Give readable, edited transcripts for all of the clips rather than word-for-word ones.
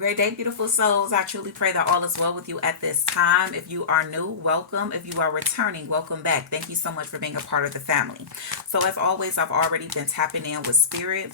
Great day, beautiful souls. I truly pray that all is well with you at this time. If you are new, welcome. If you are returning, welcome back. Thank you so much for being a part of the family. So, as always, I've already been tapping in with spirit,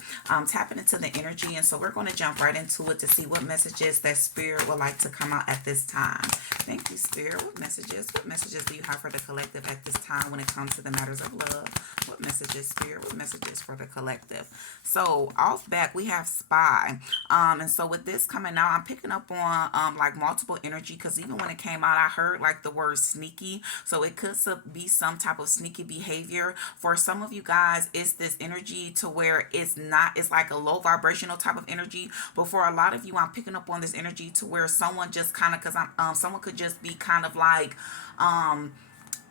tapping into the energy. And so, we're going to jump right into it to see what messages that spirit would like to come out at this time. Thank you, spirit. What messages? What messages do you have for the collective at this time when it comes to the matters of love? What messages, spirit? What messages for the collective? So, off back, we have spy. And so with this coming out, I'm picking up on like multiple energy because even when it came out, I heard like the word sneaky. So it could be some type of sneaky behavior. For some of you guys, it's this energy to where it's not, it's like a low vibrational type of energy. But for a lot of you, I'm picking up on this energy to where someone just kind of, because someone could just be kind of like,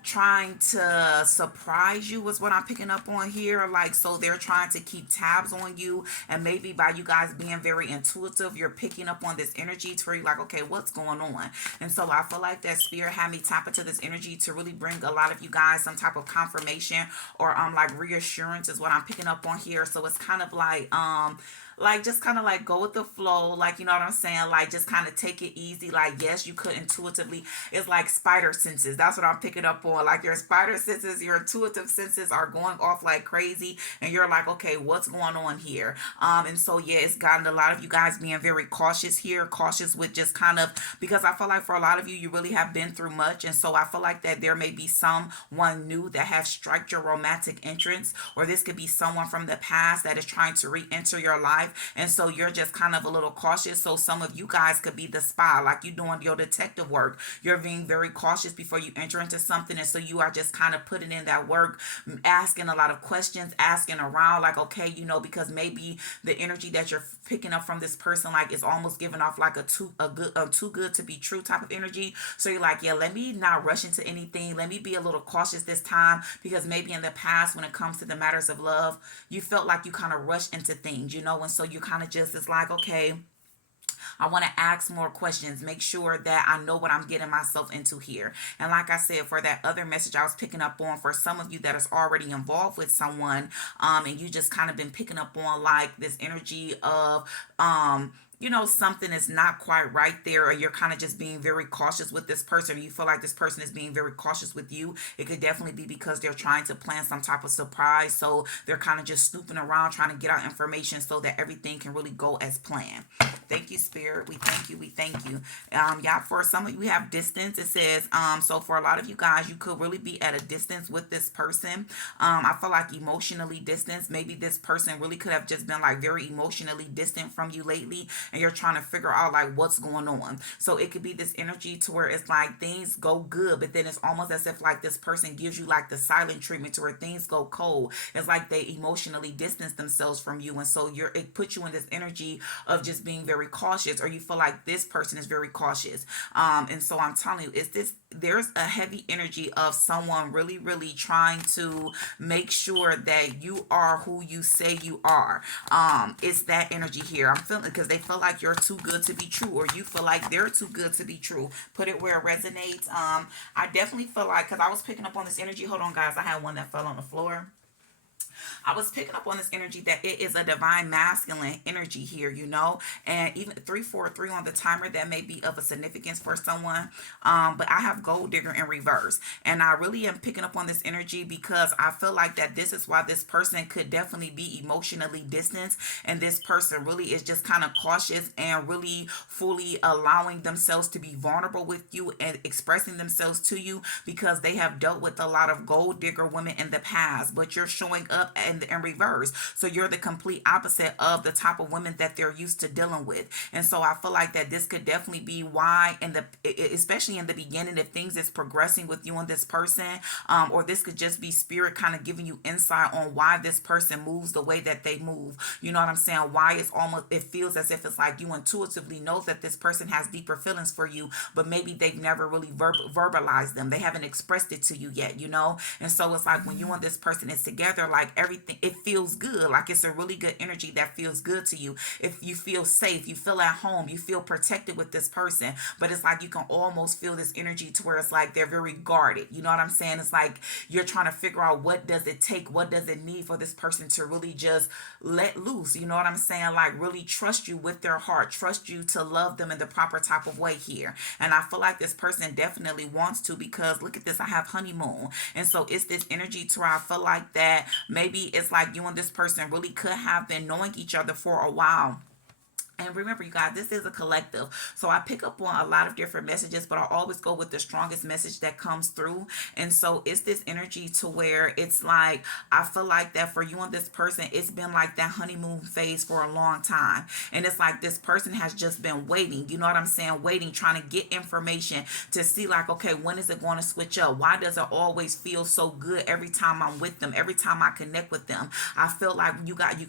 trying to surprise you is what I'm picking up on here. Like, so they're trying to keep tabs on you, and maybe by you guys being very intuitive, you're picking up on this energy to where you're like, okay, what's going on? And so I feel like that spirit had me tap into this energy to really bring a lot of you guys some type of confirmation or like reassurance is what I'm picking up on here. So it's kind of like just kind of like go with the flow, like, you know what I'm saying, like just kind of take it easy. Like, yes, you could intuitively, it's like spider senses, that's what I'm picking up on. Like your spider senses, your intuitive senses are going off like crazy, and you're like, okay, what's going on here? And so yeah, it's gotten a lot of you guys being very cautious here, cautious with just kind of, because I feel like for a lot of you, you really have been through much. And so I feel like that there may be someone new that has struck your romantic entrance, or this could be someone from the past that is trying to re-enter your life. And so you're just kind of a little cautious. So some of you guys could be the spy, like you doing your detective work. You're being very cautious before you enter into something. And so you are just kind of putting in that work, asking a lot of questions, asking around, like, okay, you know, because maybe the energy that you're picking up from this person, like, is almost giving off like a too good to be true type of energy. So you're like, yeah, let me not rush into anything. Let me be a little cautious this time, because maybe in the past, when it comes to the matters of love, you felt like you kind of rushed into things, you know. And so you kind of just, it's like, okay, I want to ask more questions, make sure that I know what I'm getting myself into here. And like I said, for that other message I was picking up on, for some of you that is already involved with someone, and you just kind of been picking up on like this energy of, you know, something is not quite right there, or you're kind of just being very cautious with this person, or you feel like this person is being very cautious with you. It could definitely be because they're trying to plan some type of surprise. So they're kind of just snooping around, trying to get out information so that everything can really go as planned. Thank you, Spirit. We thank you. We thank you. Yeah, for some of you, we have distance. It says, so for a lot of you guys, you could really be at a distance with this person. I feel like emotionally distance. Maybe this person really could have just been like very emotionally distant from you lately, and you're trying to figure out like what's going on. So it could be this energy to where it's like things go good, but then it's almost as if like this person gives you like the silent treatment to where things go cold. It's like they emotionally distance themselves from you, and so it puts you in this energy of just being very cautious, or you feel like this person is very cautious. And so I'm telling you, it's this, there's a heavy energy of someone really, really trying to make sure that you are who you say you are. It's that energy here. I'm feeling, because they feel like you're too good to be true, or you feel like they're too good to be true. Put it where it resonates. I definitely feel like, because I was picking up on this energy. Hold on, guys. I had one that fell on the floor. I was picking up on this energy that it is a divine masculine energy here, you know, and even 343 on the timer, that may be of a significance for someone. But I have gold digger in reverse, and I really am picking up on this energy because I feel like that this is why this person could definitely be emotionally distanced, and this person really is just kind of cautious and really fully allowing themselves to be vulnerable with you and expressing themselves to you, because they have dealt with a lot of gold digger women in the past. But you're showing up in reverse, so you're the complete opposite of the type of women that they're used to dealing with. And so I feel like that this could definitely be why, in the especially in the beginning, if things is progressing with you and this person, or this could just be spirit kind of giving you insight on why this person moves the way that they move. You know what I'm saying? Why it's almost, it feels as if it's like you intuitively know that this person has deeper feelings for you, but maybe they've never really verbalized them. They haven't expressed it to you yet, you know? And so it's like when you and this person is together, like everything, it feels good. Like it's a really good energy that feels good to you. If you feel safe, you feel at home, you feel protected with this person. But it's like you can almost feel this energy to where it's like they're very guarded. You know what I'm saying? It's like you're trying to figure out what does it take, what does it need for this person to really just let loose. You know what I'm saying? Like really trust you with their heart, trust you to love them in the proper type of way here. And I feel like this person definitely wants to, because look at this, I have honeymoon. And so it's this energy to where I feel like that maybe it's like you and this person really could have been knowing each other for a while. And remember, you guys, this is a collective. So I pick up on a lot of different messages, but I always go with the strongest message that comes through. And so it's this energy to where it's like, I feel like that for you and this person, it's been like that honeymoon phase for a long time. And it's like this person has just been waiting, you know what I'm saying? Waiting, trying to get information to see like, okay, when is it going to switch up? Why does it always feel so good every time I'm with them, every time I connect with them? I feel like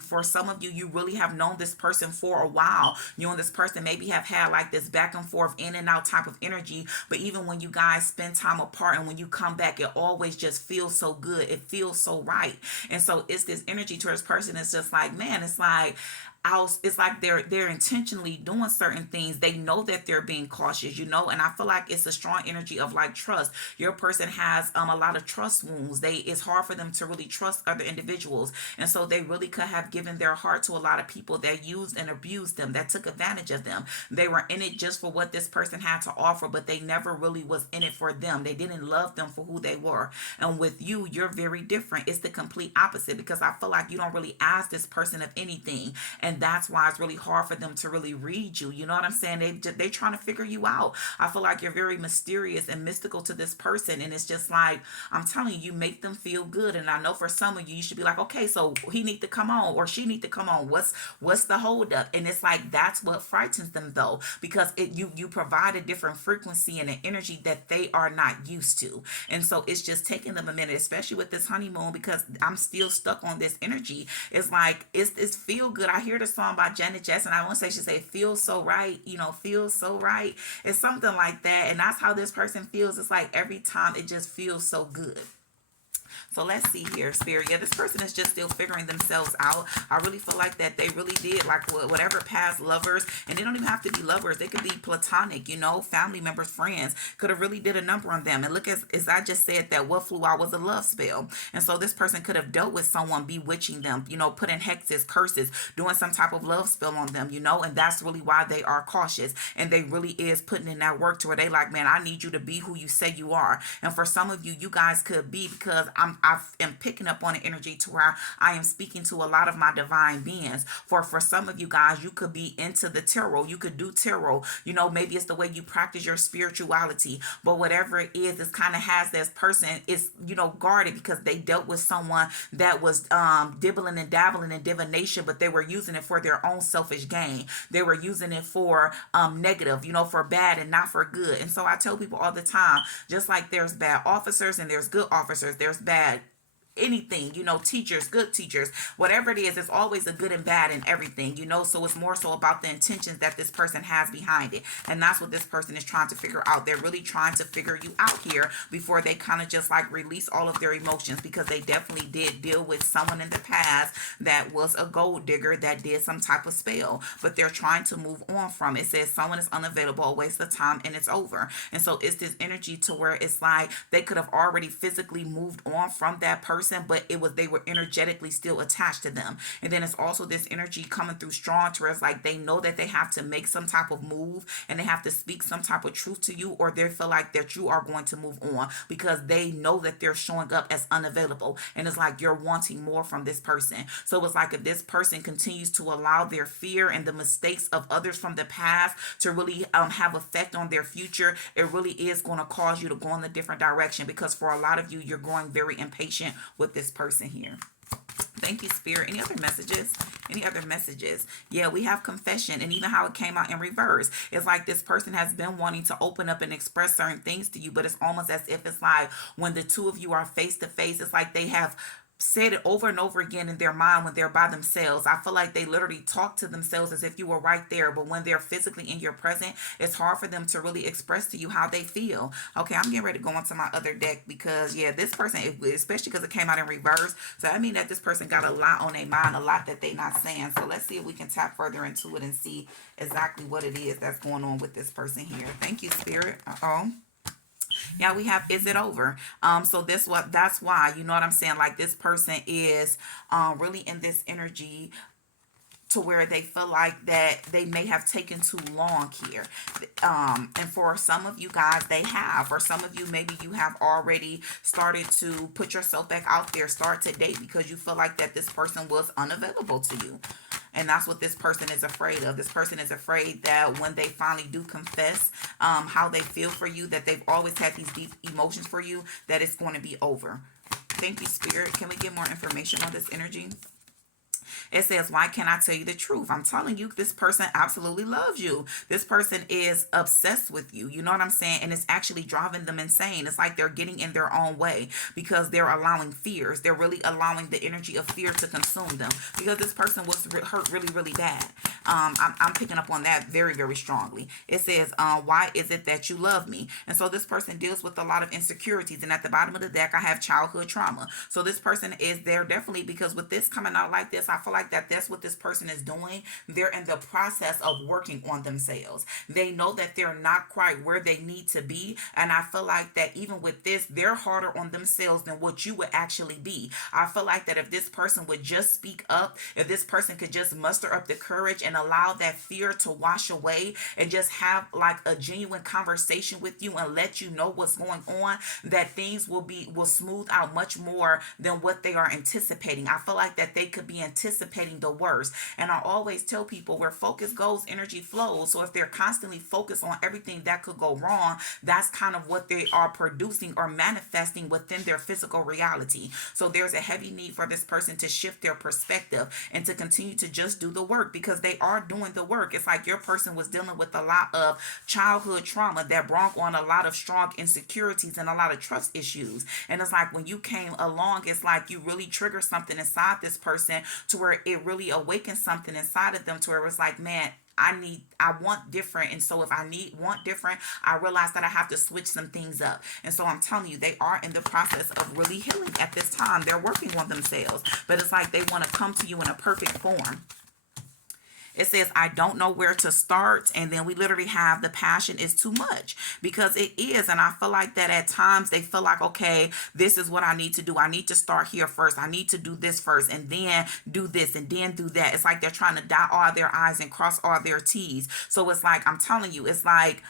for some of you, you really have known this person for a while. You and this person maybe have had like this back and forth, in and out type of energy, but even when you guys spend time apart and when you come back, it always just feels so good. It feels so right. And so it's this energy towards person. It's just like, man, it's like they're intentionally doing certain things. They know that they're being cautious, and I feel like it's a strong energy of like trust. Your person has a lot of trust wounds. It's hard for them to really trust other individuals, and so they really could have given their heart to a lot of people that used and abused them, that took advantage of them. They were in it just for what this person had to offer, but they never really was in it for them. They didn't love them for who they were. And with you, you're very different. It's the complete opposite, because I feel like you don't really ask this person of anything, and that's why it's really hard for them to really read you. You know what I'm saying? They trying to figure you out. I feel like you're very mysterious and mystical to this person, and it's just like, I'm telling you, you make them feel good. And I know for some of you, you should be like, okay, so he need to come on or she need to come on. What's the hold up? And it's like, that's what frightens them though, because you provide a different frequency and an energy that they are not used to. And so it's just taking them a minute, especially with this honeymoon, because I'm still stuck on this energy. It's like, it's feel good. I hear the song by Janet Jackson. I want to say, she say, feels so right, feels so right. It's something like that. And that's how this person feels. It's like every time it just feels so good. So let's see here, Spirit. Yeah, this person is just still figuring themselves out. I really feel like that they really did, like whatever past lovers, and they don't even have to be lovers. They could be platonic, family members, friends, could have really did a number on them. And look, as I just said, that what flew out was a love spell. And so this person could have dealt with someone bewitching them, putting hexes, curses, doing some type of love spell on them, and that's really why they are cautious. And they really is putting in that work to where they like, man, I need you to be who you say you are. And for some of you, you guys could be, because I am picking up on an energy to where I am speaking to a lot of my divine beings. For some of you guys, you could be into the tarot. You could do tarot. Maybe it's the way you practice your spirituality. But whatever it is, this kind of has this person is, guarded, because they dealt with someone that was dibbling and dabbling in divination, but they were using it for their own selfish gain. They were using it for negative, for bad and not for good. And so I tell people all the time, just like there's bad officers and there's good officers, there's bad anything, teachers, good teachers, whatever it is, it's always a good and bad in everything, so it's more so about the intentions that this person has behind it. And that's what this person is trying to figure out. They're really trying to figure you out here before they kind of just like release all of their emotions, because they definitely did deal with someone in the past that was a gold digger that did some type of spell, but they're trying to move on from it. It says someone is unavailable, a waste of time, and it's over. And so it's this energy to where it's like they could have already physically moved on from that person, but they were energetically still attached to them. And then it's also this energy coming through strong to where it's like they know that they have to make some type of move and they have to speak some type of truth to you, or they feel like that you are going to move on, because they know that they're showing up as unavailable. And it's like you're wanting more from this person. So it's like if this person continues to allow their fear and the mistakes of others from the past to really have effect on their future, it really is going to cause you to go in a different direction, because for a lot of you, you're growing very impatient with this person here. Thank you, Spirit. Any other messages? Any other messages? Yeah, we have confession, and even how it came out in reverse. It's like this person has been wanting to open up and express certain things to you, but it's almost as if it's like when the two of you are face to face, it's like they have said it over and over again in their mind when they're by themselves. I feel like they literally talk to themselves as if you were right there, but when they're physically in your presence, it's hard for them to really express to you how they feel. Okay, I'm getting ready to go onto my other deck, because yeah, this person, especially because it came out in reverse, so I mean that this person got a lot on their mind, a lot that they not saying. So let's see if we can tap further into it and see exactly what it is that's going on with this person here. Thank you, Spirit. Yeah, we have, is it over? So that's why, you know what I'm saying? Like this person is really in this energy to where they feel like that they may have taken too long here. And for some of you guys, they have. For some of you, maybe you have already started to put yourself back out there, start to date, because you feel like that this person was unavailable to you. And that's what this person is afraid of. This person is afraid that when they finally do confess how they feel for you, that they've always had these deep emotions for you, that it's going to be over. Thank you, Spirit. Can we get more information on this energy? It says, why can't I tell you the truth? I'm telling you, this person absolutely loves you. This person is obsessed with you. You know what I'm saying? And it's actually driving them insane. It's like they're getting in their own way because they're allowing fears. They're really allowing the energy of fear to consume them because this person was hurt really, really bad. I'm picking up on that very, very strongly. It says, why is it that you love me? And so this person deals with a lot of insecurities. And at the bottom of the deck, I have childhood trauma. So this person is there definitely because with this coming out like this, I feel like that's what this person is doing. They're in the process of working on themselves. They know that they're not quite where they need to be. And I feel like that even with this, they're harder on themselves than what you would actually be. I feel like that if this person would just speak up, if this person could just muster up the courage and allow that fear to wash away and just have like a genuine conversation with you and let you know what's going on, that things will smooth out much more than what they are anticipating. I feel like that they could be anticipating the worst. And I always tell people where focus goes, energy flows. So if they're constantly focused on everything that could go wrong, that's kind of what they are producing or manifesting within their physical reality. So there's a heavy need for this person to shift their perspective and to continue to just do the work because they are doing the work. It's like your person was dealing with a lot of childhood trauma that brought on a lot of strong insecurities and a lot of trust issues. And it's like when you came along, it's like you really triggered something inside this person to where it really awakens something inside of them to where it was like, man, I want different. And so if want different, I realize that I have to switch some things up. And so I'm telling you, they are in the process of really healing at this time. They're working on themselves, but it's like they want to come to you in a perfect form. It says, I don't know where to start. And then we literally have the passion is too much because it is. And I feel like that at times they feel like, okay, this is what I need to do. I need to start here first. I need to do this first and then do this and then do that. It's like they're trying to dot all their I's and cross all their T's. So it's like, I'm telling you, it's like,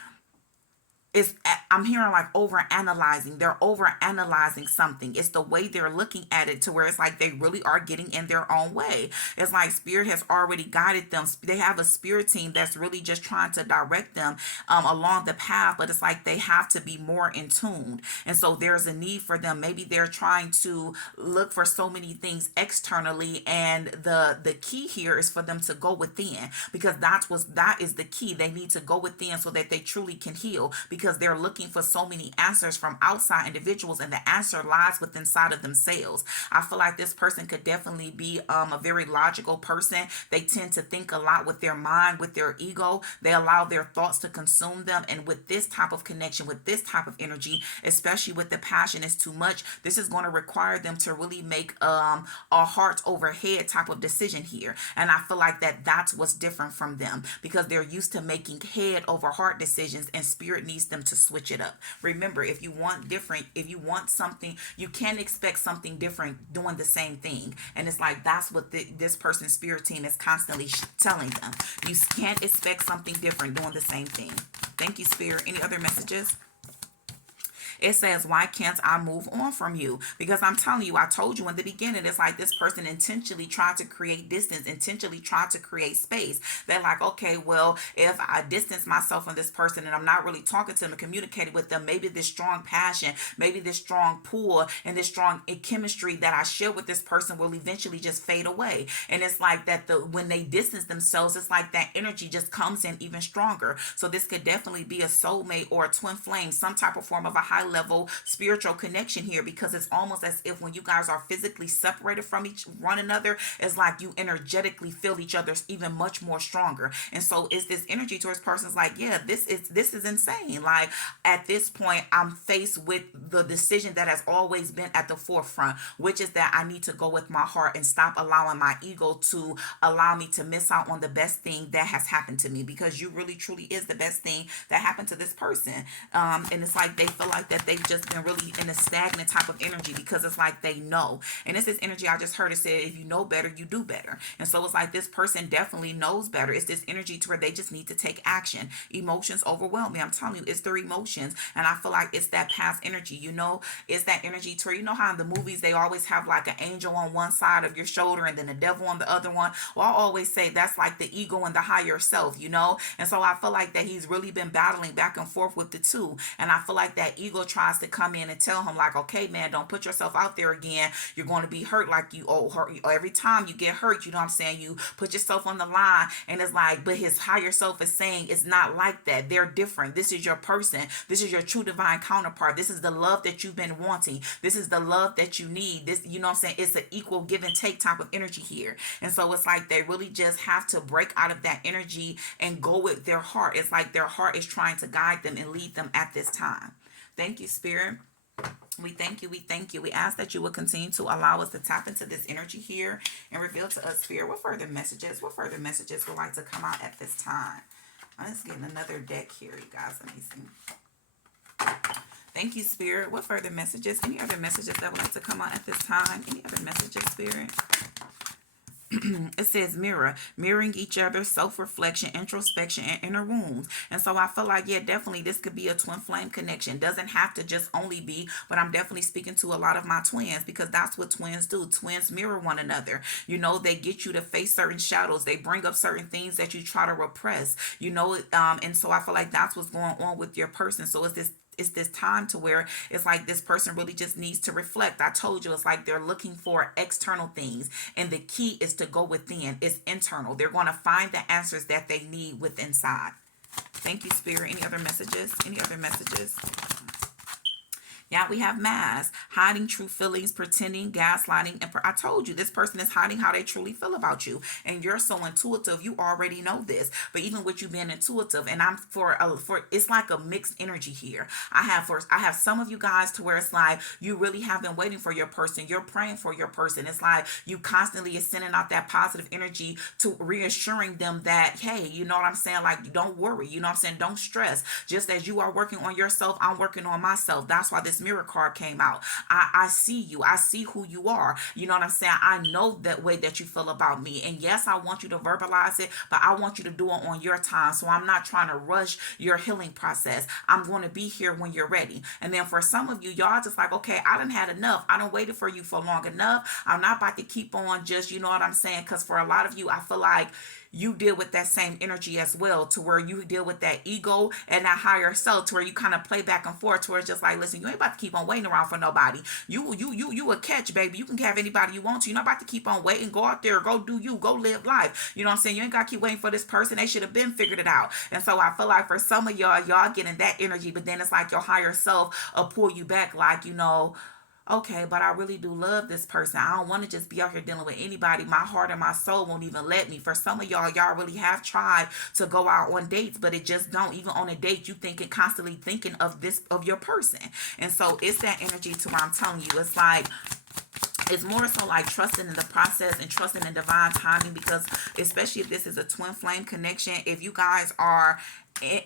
I'm hearing like over analyzing. They're over analyzing something. It's the way they're looking at it to where it's like they really are getting in their own way. It's like spirit has already guided them. They have a spirit team that's really just trying to direct them along the path, but it's like they have to be more in tune. And so there's a need for them. Maybe they're trying to look for so many things externally, and the key here is for them to go within because that is the key. They need to go within so that they truly can heal because they're looking for so many answers from outside individuals and the answer lies within inside of themselves. I feel like this person could definitely be a very logical person. They tend to think a lot with their mind, with their ego. They allow their thoughts to consume them. And with this type of connection, with this type of energy, especially with the passion is too much, this is going to require them to really make a heart over head type of decision here. And I feel like that's what's different from them because they're used to making head over heart decisions, and spirit needs them to switch it up. Remember, if you want different, if you want something, you can't expect something different doing the same thing. And it's like that's what this person's spirit team is constantly telling them. You can't expect something different doing the same thing. Thank you, Spirit. Any other messages? It says, why can't I move on from you? Because I'm telling you, I told you in the beginning, it's like this person intentionally tried to create distance, intentionally tried to create space. They're like, okay, well, if I distance myself from this person and I'm not really talking to them and communicating with them, maybe this strong passion, maybe this strong pull and this strong chemistry that I share with this person will eventually just fade away. And it's like that when they distance themselves, it's like that energy just comes in even stronger. So this could definitely be a soulmate or a twin flame, some type of form of a high level spiritual connection here, because it's almost as if when you guys are physically separated from one another, it's like you energetically feel each other even much more stronger. And so it's this energy towards person's like, yeah, this is insane. Like at this point, I'm faced with the decision that has always been at the forefront, which is that I need to go with my heart and stop allowing my ego to allow me to miss out on the best thing that has happened to me, because you really truly is the best thing that happened to this person. And it's like they feel like that that they've just been really in a stagnant type of energy, because it's like they know. And it's this energy I just heard it said, if you know better, you do better. And so it's like this person definitely knows better. It's this energy to where they just need to take action. Emotions overwhelm me. I'm telling you, it's their emotions. And I feel like it's that past energy, it's that energy to where, how in the movies they always have like an angel on one side of your shoulder and then the devil on the other one. Well, I always say that's like the ego and the higher self. And so I feel like that he's really been battling back and forth with the two. And I feel like that ego tries to come in and tell him like, okay, man, don't put yourself out there again. You're going to be hurt like you hurt. Every time you get hurt, you know what I'm saying? You put yourself on the line, and it's like, but his higher self is saying it's not like that. They're different. This is your person. This is your true divine counterpart. This is the love that you've been wanting. This is the love that you need. This, you know what I'm saying? It's an equal give and take type of energy here. And so it's like they really just have to break out of that energy and go with their heart. It's like their heart is trying to guide them and lead them at this time. Thank you, Spirit. We thank you. We thank you. We ask that you will continue to allow us to tap into this energy here and reveal to us, Spirit, what further messages would like to come out at this time. I'm just getting another deck here, you guys. Let me see. Thank you, Spirit. What further messages? Any other messages that would like to come out at this time? Any other messages, Spirit? It says mirroring each other, self-reflection, introspection, and inner wounds. And so I feel like, yeah, definitely this could be a twin flame connection. Doesn't have to just only be, but I'm definitely speaking to a lot of my twins, because that's what twins do. Twins mirror one another. They get you to face certain shadows. They bring up certain things that you try to repress, and so I feel like that's what's going on with your person. So it's this time to where it's like this person really just needs to reflect. I told you, it's like they're looking for external things, and the key is to go within. It's internal. They're going to find the answers that they need within inside. Thank you, Spirit. Any other messages? Any other messages? Yeah, we have mask, hiding true feelings, pretending, gaslighting. And I told you, this person is hiding how they truly feel about you. And you're so intuitive, you already know this. But even with you being intuitive, and I'm for it's like a mixed energy here. I have some of you guys to where it's like you really have been waiting for your person. You're praying for your person. It's like you constantly is sending out that positive energy to reassuring them that, hey, you know what I'm saying? Like, don't worry. You know what I'm saying? Don't stress. Just as you are working on yourself, I'm working on myself. That's why this mirror card came out. I see you. I see who you are. You know what I'm saying? I know that way that you feel about me. And yes, I want you to verbalize it, but I want you to do it on your time. So I'm not trying to rush your healing process. I'm going to be here when you're ready. And then for some of you, y'all just like, okay, I done had enough. I done waited for you for long enough. I'm not about to keep on just, you know what I'm saying? Because for a lot of you, I feel like you deal with that same energy as well, to where you deal with that ego and that higher self, to where you kind of play back and forth, to where it's just like, listen, you ain't about to keep on waiting around for nobody. You a catch, baby. You can have anybody you want to. You're not about to keep on waiting. Go out there, go do you, go live life. You know what I'm saying? You ain't got to keep waiting for this person. They should have been figured it out. And so I feel like for some of y'all getting that energy, but then it's like your higher self will pull you back, like, okay, but I really do love this person. I don't want to just be out here dealing with anybody. My heart and my soul won't even let me. For some of y'all really have tried to go out on dates, but it just don't. Even on a date, you constantly thinking of your person. And so it's that energy to where I'm telling you, it's like, it's more so like trusting in the process and trusting in divine timing, because especially if this is a twin flame connection, if you guys are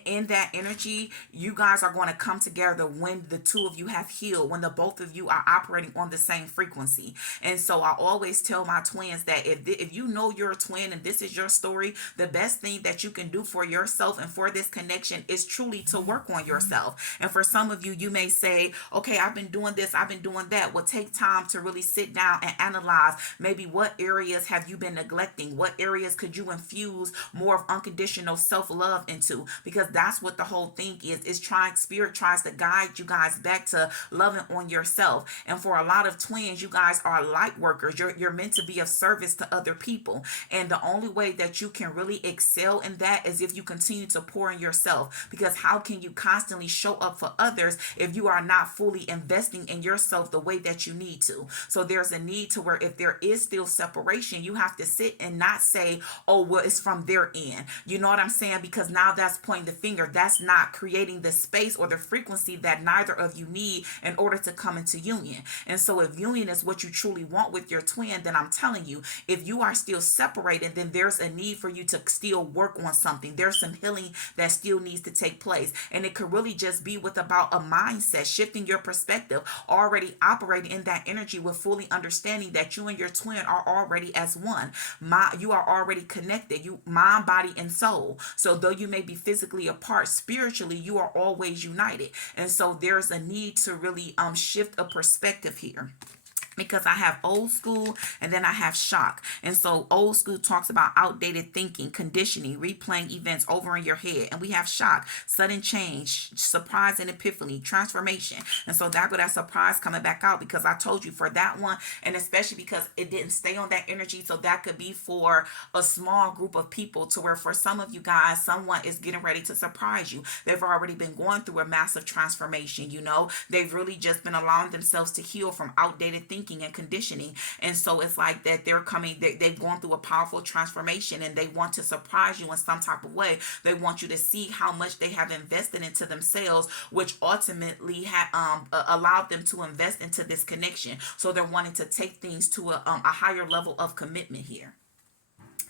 in that energy, you guys are going to come together when the two of you have healed, when the both of you are operating on the same frequency. And so I always tell my twins that if you know you're a twin and this is your story, the best thing that you can do for yourself and for this connection is truly to work on yourself. And for some of you, you may say, okay, I've been doing this, I've been doing that. Well, take time to really sit down and analyze maybe what areas have you been neglecting, what areas could you infuse more of unconditional self-love into, because that's what the whole thing is spirit tries to guide you guys back to loving on yourself. And for a lot of twins, you guys are light workers. You're meant to be of service to other people, and the only way that you can really excel in that is if you continue to pour in yourself, because how can you constantly show up for others if you are not fully investing in yourself the way that you need to? So there's a need to where if there is still separation, you have to sit and not say, oh, well, it's from their end. You know what I'm saying? Because now that's pointing the finger, that's not creating the space or the frequency that neither of you need in order to come into union. And so if union is what you truly want with your twin, then I'm telling you, if you are still separated, then there's a need for you to still work on something. There's some healing that still needs to take place. And it could really just be with about a mindset, shifting your perspective, already operating in that energy with fully understanding that you and your twin are already as one. You are already connected, you mind, body, and soul. So though you may be physically apart, spiritually you are always united. And so there's a need to really shift a perspective here, because I have old school and then I have shock. And so old school talks about outdated thinking, conditioning, replaying events over in your head. And we have shock, sudden change, surprise and epiphany, transformation. And so that's where that surprise coming back out, because I told you for that one, and especially because it didn't stay on that energy. So that could be for a small group of people, to where for some of you guys, someone is getting ready to surprise you. They've already been going through a massive transformation. They've really just been allowing themselves to heal from outdated thinking and conditioning. And so it's like that they've gone through a powerful transformation, and they want to surprise you in some type of way. They want you to see how much they have invested into themselves, which ultimately allowed them to invest into this connection. So they're wanting to take things to a higher level of commitment here.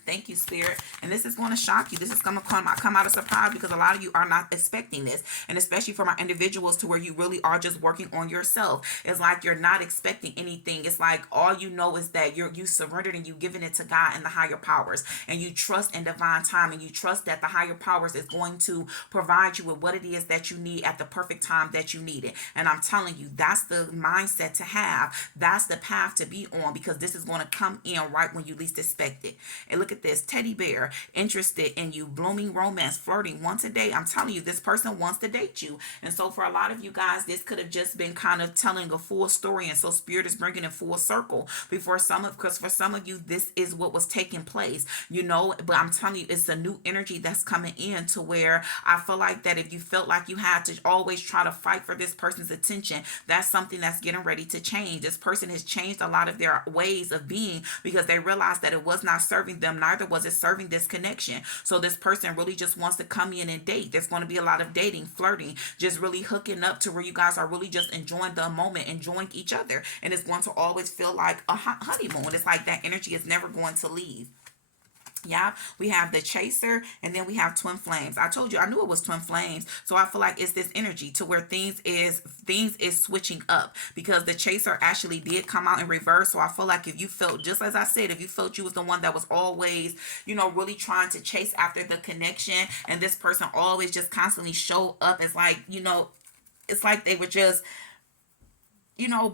Thank you, Spirit. And this is going to shock you. This is going to come out of surprise, because a lot of you are not expecting this. And especially for my individuals, to where you really are just working on yourself. It's like you're not expecting anything. It's like all you know is that you surrendered and you giving it to God and the higher powers. And you trust in divine time. And you trust that the higher powers is going to provide you with what it is that you need at the perfect time that you need it. And I'm telling you, that's the mindset to have. That's the path to be on, because this is going to come in right when you least expect it. And look at this teddy bear, interested in you, blooming romance, flirting once a day. I'm telling you, this person wants to date you. And so for a lot of you guys, this could have just been kind of telling a full story. And so Spirit is bringing it full circle because for some of you, this is what was taking place, but I'm telling you, it's a new energy that's coming in, to where I feel like that if you felt like you had to always try to fight for this person's attention, that's something that's getting ready to change. This person has changed a lot of their ways of being, because they realized that it was not serving them, neither was it serving this connection. So this person really just wants to come in and date. There's going to be a lot of dating, flirting, just really hooking up, to where you guys are really just enjoying the moment, enjoying each other. And it's going to always feel like a honeymoon. It's like that energy is never going to leave. Yeah, we have the chaser, and then we have twin flames. I told you, I knew it was twin flames. So I feel like it's this energy to where things is switching up, because the chaser actually did come out in reverse. So I feel like if you felt, just as I said, if you felt you was the one that was always, really trying to chase after the connection, and this person always just constantly showed up as like, it's like they were just,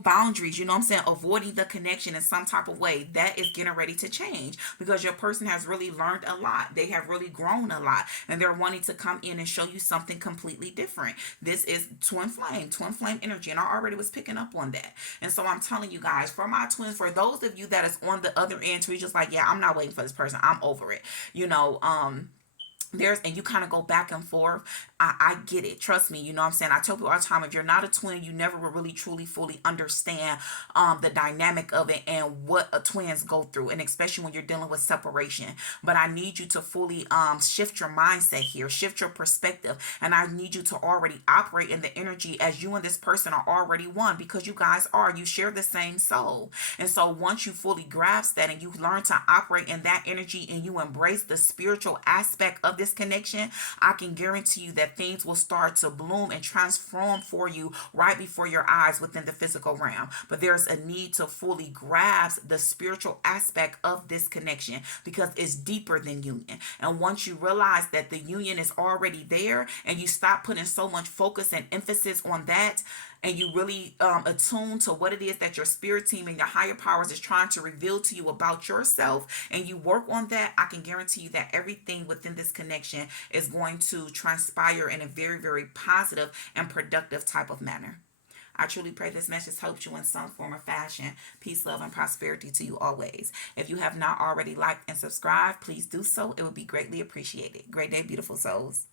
boundaries, what I'm saying, avoiding the connection in some type of way, that is getting ready to change, because your person has really learned a lot. They have really grown a lot, and they're wanting to come in and show you something completely different. This is twin flame energy, and I already was picking up on that. And so I'm telling you guys, for my twins, for those of you that is on the other end, who are just like, yeah, I'm not waiting for this person, I'm over it, and you kind of go back and forth. I get it. Trust me. What I'm saying? I tell people all the time, if you're not a twin, you never will really, truly, fully understand the dynamic of it and what a twins go through. And especially when you're dealing with separation. But I need you to fully shift your mindset here, shift your perspective. And I need you to already operate in the energy as you and this person are already one, because you guys you share the same soul. And so once you fully grasp that and you learn to operate in that energy, and you embrace the spiritual aspect of this connection, I can guarantee you that things will start to bloom and transform for you right before your eyes within the physical realm. But there's a need to fully grasp the spiritual aspect of this connection, because it's deeper than union. And once you realize that the union is already there, and you stop putting so much focus and emphasis on that, and you really attune to what it is that your spirit team and your higher powers is trying to reveal to you about yourself, and you work on that, I can guarantee you that everything within this connection is going to transpire in a very, very positive and productive type of manner. I truly pray this message helps you in some form or fashion. Peace, love, and prosperity to you always. If you have not already liked and subscribed, please do so. It would be greatly appreciated. Great day, beautiful souls.